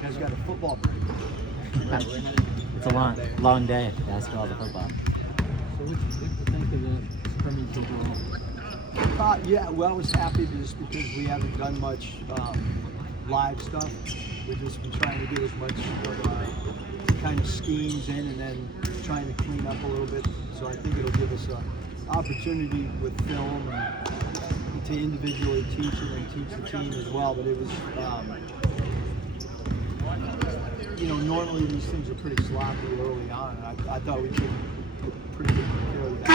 You guys got a football break. It's a long day, basketball to football. So what do you think of the scrimmage overall? Yeah, well, I was happy just because we haven't done much live stuff. We've just been trying to get as much kind of schemes in and then trying to clean up a little bit. So I think it'll give us an opportunity with film and to individually teach and then teach the team as well. But it was, normally these things are pretty sloppy early on, and I thought we took pretty good care of that.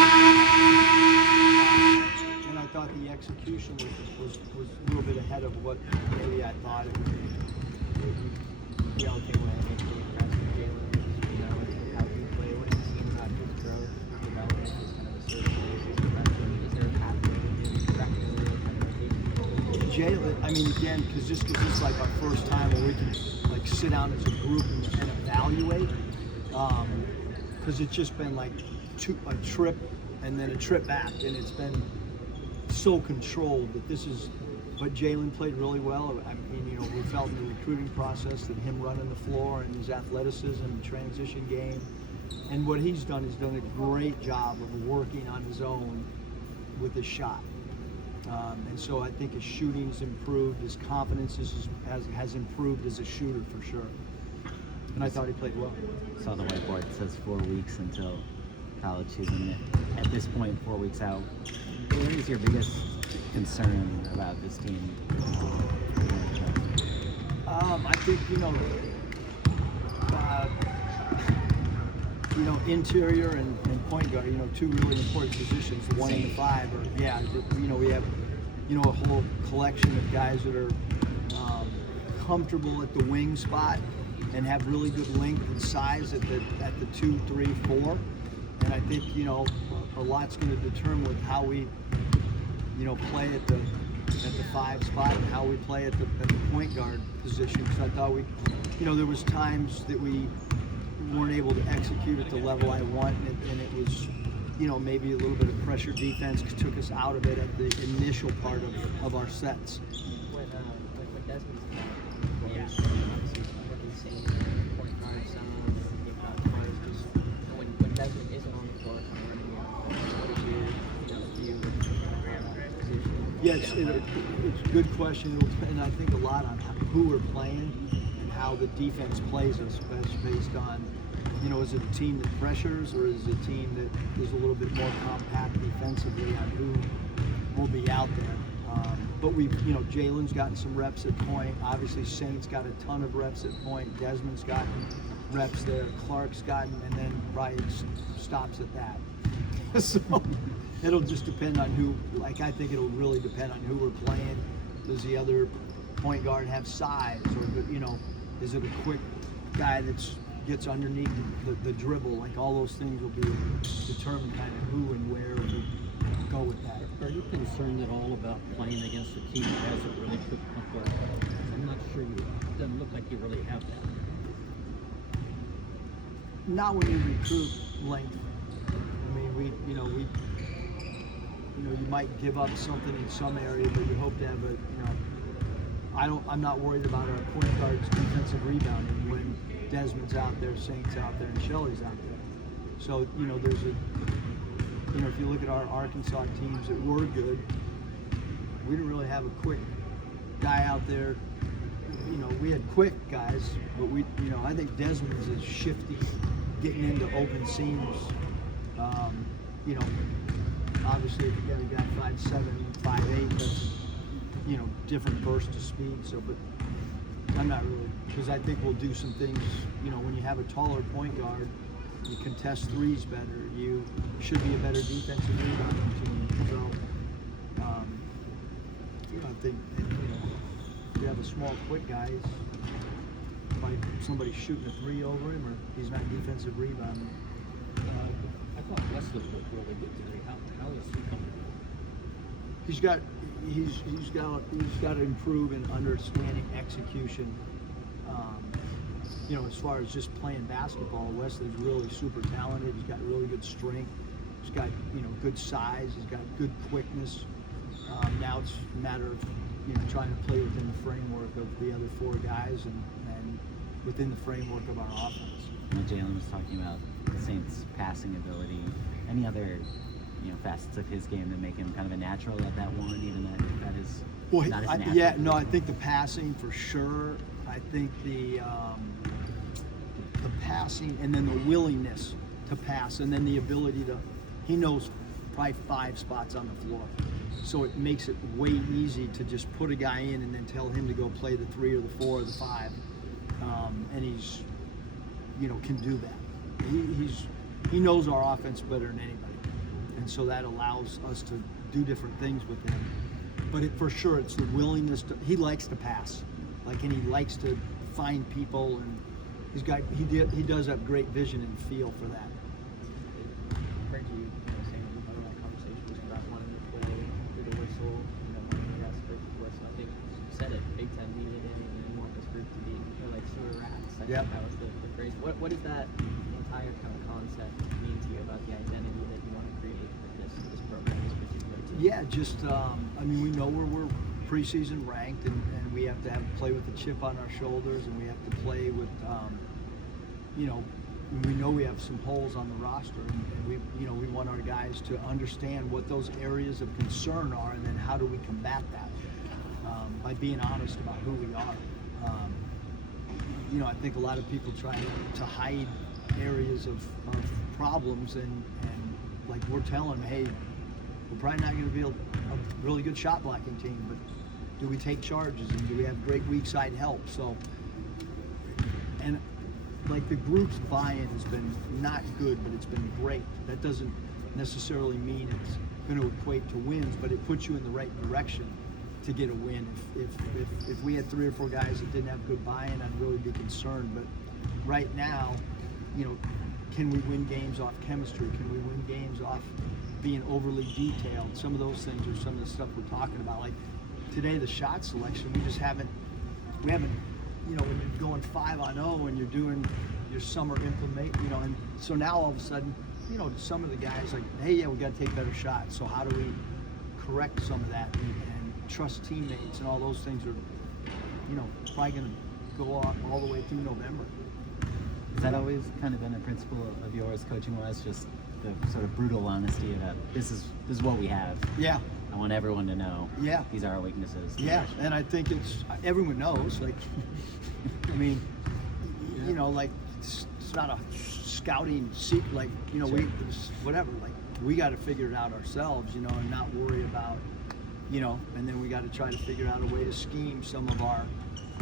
And I thought the execution was a little bit ahead of what maybe I thought it would be. The only thing when I think the impressed with Jalen is, how he play when it seems like his growth, development is kind of a certain is there a pathway to do Jalen, I mean, again, because this is like our first time where we can like sit down as a group and evaluate. Because it's just been like a trip and then a trip back, and it's been so controlled that this is. But Jalen played really well. I mean, we felt in the recruiting process that him running the floor and his athleticism and transition game, and what he's done a great job of working on his own with his shot. And so I think his shooting's improved, his confidence has improved as a shooter for sure. And I thought he played well. Saw the whiteboard. It says 4 weeks until college season. At this point, 4 weeks out, what is your biggest concern about this team? I think interior and point guard, two really important positions, 1 and 5. We have a whole collection of guys that are comfortable at the wing spot and have really good length and size at the 2, 3, 4. And I think a lot's going to determine with how we play at the 5 spot and how we play at the point guard position. Because I thought there was times that we weren't able to execute at the level I want, and it was, maybe a little bit of pressure defense took us out of it at the initial part of our sets. When Desmond's obviously what he's saying, point guard sound, when Desmond isn't on the floor, what is your view of the position? Yeah, it's a good question, and I think a lot on who we're playing and how the defense plays us based on, is it a team that pressures or is it a team that is a little bit more compact defensively on who will be out there. But Jalen's gotten some reps at point. Obviously, Saint's got a ton of reps at point. Desmond's gotten reps there. Clark's gotten, and then Ryan stops at that. So it'll just depend on who. I think it'll really depend on who we're playing. Does the other point guard have size, or is it a quick guy that gets underneath the dribble? All those things will be determined kind of who and where we go with that. Are you concerned at all about playing against a team that hasn't really put up a I'm not sure it doesn't look like you really have that. Not when you recruit length. I mean, you might give up something in some area, but you hope to have I'm not worried about our point guard's defensive rebounding when Desmond's out there, Saint's out there, and Shelley's out there. So, there's if you look at our Arkansas teams that were good, we didn't really have a quick guy out there. We had quick guys, but I think Desmond's is shifty, getting into open seams. Obviously if you got a guy 5'7", 5'8", that's, different burst of speed. So, but I'm not really, because I think we'll do some things, when you have a taller point guard, you contest threes better, you should be a better defensive rebounding team. So, I think, if you have a small, quick guy, like somebody shooting a 3 over him, or he's not defensive rebounding. I thought Wesley looked really good today. How is he coming? He's got to improve in understanding execution. As far as just playing basketball, Wesley's really super talented. He's got really good strength. He's got good size. He's got good quickness. Now it's a matter of trying to play within the framework of the other 4 guys and within the framework of our offense. Jalen was talking about the Saints' passing ability. Any other, facets of his game that make him kind of a natural at that one, even that is not his natural? Yeah, no, I think the passing for sure. I think the passing, and then the willingness to pass, and then the ability to. He knows probably 5 spots on the floor, so it makes it way easy to just put a guy in and then tell him to go play the 3 or the 4 or the 5, and he's, can do that. He knows our offense better than anybody, and so that allows us to do different things with him. But for sure, it's the willingness to. He likes to pass, and he likes to find people, and he does have great vision and feel for that. I heard you saying that that conversation was about wanting to play through the whistle, wanting to rest for the whistle. I think you said it, Big Ten needed it, and you want this group to be like sewer rats. I think that was the phrase. What does that entire kind of concept mean to you about the identity that you want to create with this program, this particular team? Yeah, just we know where we're preseason ranked, and we have to play with a chip on our shoulders, and we have to play with we know we have some holes on the roster, and we want our guys to understand what those areas of concern are, and then how do we combat that by being honest about who we are. I think a lot of people try to hide areas of problems, and like we're telling them, hey, we're probably not going to be a really good shot blocking team, but do we take charges, and do we have great weak side help? So, and like the group's buy-in has been not good, but it's been great. That doesn't necessarily mean it's going to equate to wins, but it puts you in the right direction to get a win. If we had 3 or 4 guys that didn't have good buy-in, I'd really be concerned. But right now, can we win games off chemistry? Can we win games off being overly detailed? Some of those things are some of the stuff we're talking about. Like today, the shot selection, we haven't, when you're going 5-on-0 and you're doing your summer implement, and so now all of a sudden, some of the guys like, hey, yeah, we got to take better shots. So how do we correct some of that and trust teammates, and all those things are, probably going to go all the way through November. Has that always kind of been a principle of yours, coaching-wise, just the sort of brutal honesty about this is what we have? Yeah. I want everyone to know. Yeah. These are our weaknesses. Yeah, and I think everyone knows. Like, it's not a scouting secret. Like, Sure. we got to figure it out ourselves, and not worry about, and then we got to try to figure out a way to scheme some of our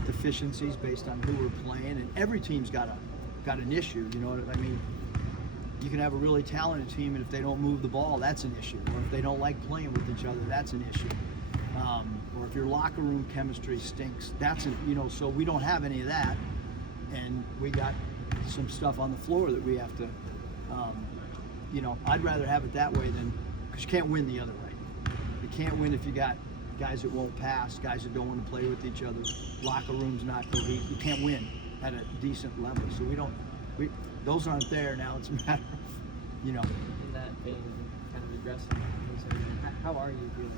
deficiencies based on who we're playing. And every team's got an issue. You know what I mean? You can have a really talented team, and if they don't move the ball, that's an issue. Or if they don't like playing with each other, that's an issue. Or if your locker room chemistry stinks, so we don't have any of that. And we got some stuff on the floor that we have to, I'd rather have it that way because you can't win the other way. You can't win if you got guys that won't pass, guys that don't want to play with each other, locker rooms not cohesive. You can't win at a decent level. So those aren't there now. It's a matter of, In that vein, kind of addressing concern, how are you doing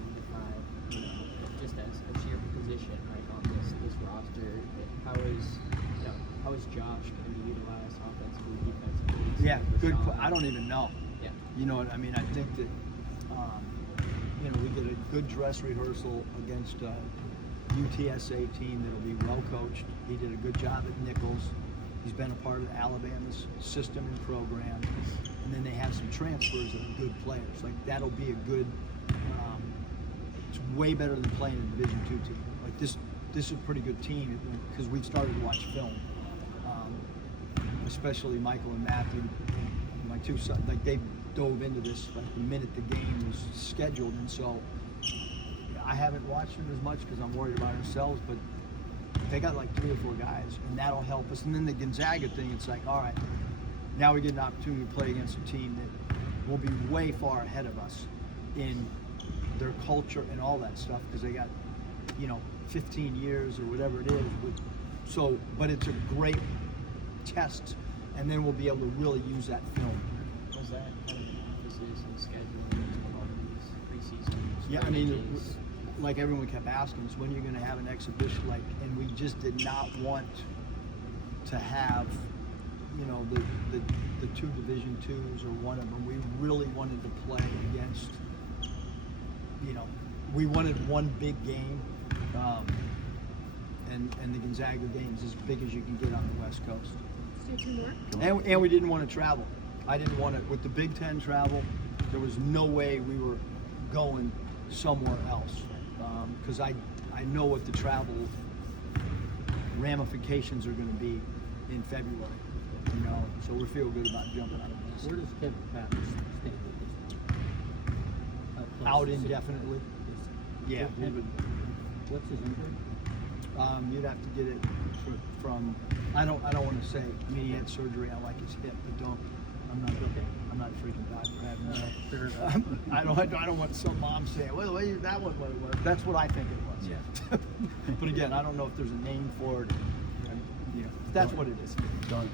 just as your position right on this roster? How is Josh going to be utilized offensively, defensively? Yeah, good. I don't even know. Yeah. You know what I mean? I think that we get a good dress rehearsal against a UTSA team that'll be well coached. He did a good job at Nichols. He's been a part of Alabama's system and program. And then they have some transfers that are good players. Like, that'll be a good, it's way better than playing a Division II team. Like, this is a pretty good team because we've started to watch film. Especially Michael and Matthew, my 2 sons, like, they dove into this like the minute the game was scheduled. And so I haven't watched them as much because I'm worried about ourselves, but they got like 3 or 4 guys, and that'll help us. And then the Gonzaga thing, it's like, all right, now we get an opportunity to play against a team that will be way far ahead of us in their culture and all that stuff because they got, 15 years or whatever it is. But it's a great test, and then we'll be able to really use that film. Was that kind of emphasis in scheduling all of these preseason? Yeah, I mean, like everyone kept asking us, when are you going to have an exhibition? And we just did not want to have, you know, the two Division IIs or one of them. We really wanted to play against, you know, we wanted one big game, and the Gonzaga game is as big as you can get on the West Coast. So 2 more? And we didn't want to travel. I didn't want to, with the Big Ten travel, there was no way we were going somewhere else. Because I know what the travel ramifications are going to be in February. You know, so we feel good about jumping out of this. Where does Kevin Patton stand at this point? Out indefinitely. Yeah. What's his injury? You'd have to get it from. I don't want to say. I mean, he had surgery on like his hip, but I'm not a freaking doctor. I don't want some mom saying, well, that one would work. That's what I think it was. Yeah. But again, I don't know if there's a name for it. Yeah, that's what it is.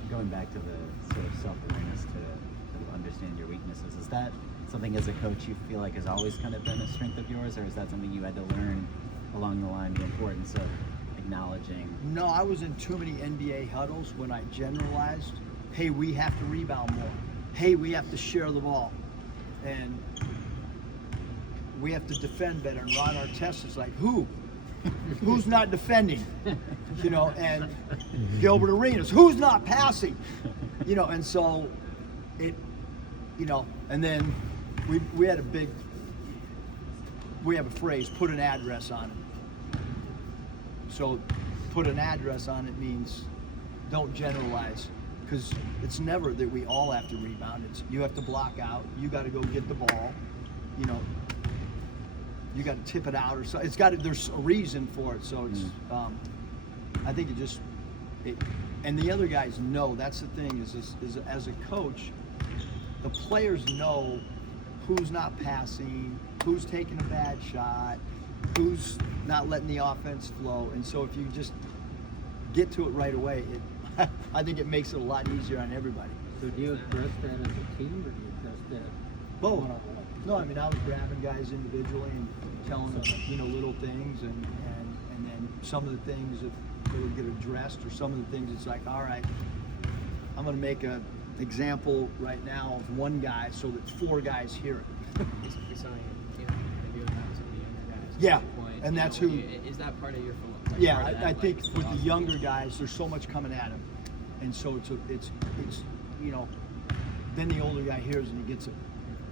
Going back to the sort of self-awareness to understand your weaknesses, is that something as a coach you feel like has always kind of been a strength of yours, or is that something you had to learn along the line, the importance of acknowledging? No, I was in too many NBA huddles when I generalized, hey, we have to rebound more. Hey, we have to share the ball. And we have to defend better. And Ron Artest is like, who? Who's not defending? You know, and Gilbert Arenas, who's not passing? You know, and so it, you know, and then we had we have a phrase, put an address on it. So put an address on it means don't generalize, because it's never that we all have to rebound. It's you have to block out, you got to go get the ball, you know, you got to tip it out or so. There's a reason for it. So it's I think and the other guys know. That's the thing is as a coach, the players know who's not passing, who's taking a bad shot, who's not letting the offense flow. And so if you just get to it right away, I think it makes it a lot easier on everybody. So do you address that as a team, or do you address that Both. one-on-one? No, I mean, I was grabbing guys individually and telling them, you know, little things, and then some of the things that they would get addressed, or some of the things it's like, all right, I'm going to make an example right now of one guy so that 4 guys hear it. We saw you know, doing that with some of the younger guys. Yeah, At one point. and You that's know, who. is that part of your philosophy? Yeah, I think with the younger guys, there's so much coming at him, and so it's you know, then the older guy hears and he gets it,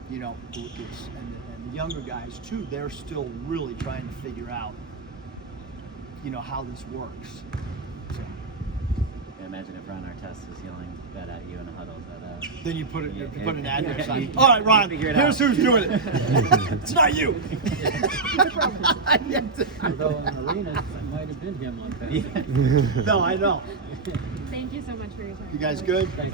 you know, and the younger guys too, they're still really trying to figure out, you know, how this works. So I imagine if Ron Artest is yelling that at you in a huddle, then you put an address on you- it. All right, Ron, you figure it here's out. who's doing it. It's not you. Although in Arenas, it might have been him on that. No, I know. Thank you so much for your time. You guys good? Thank you.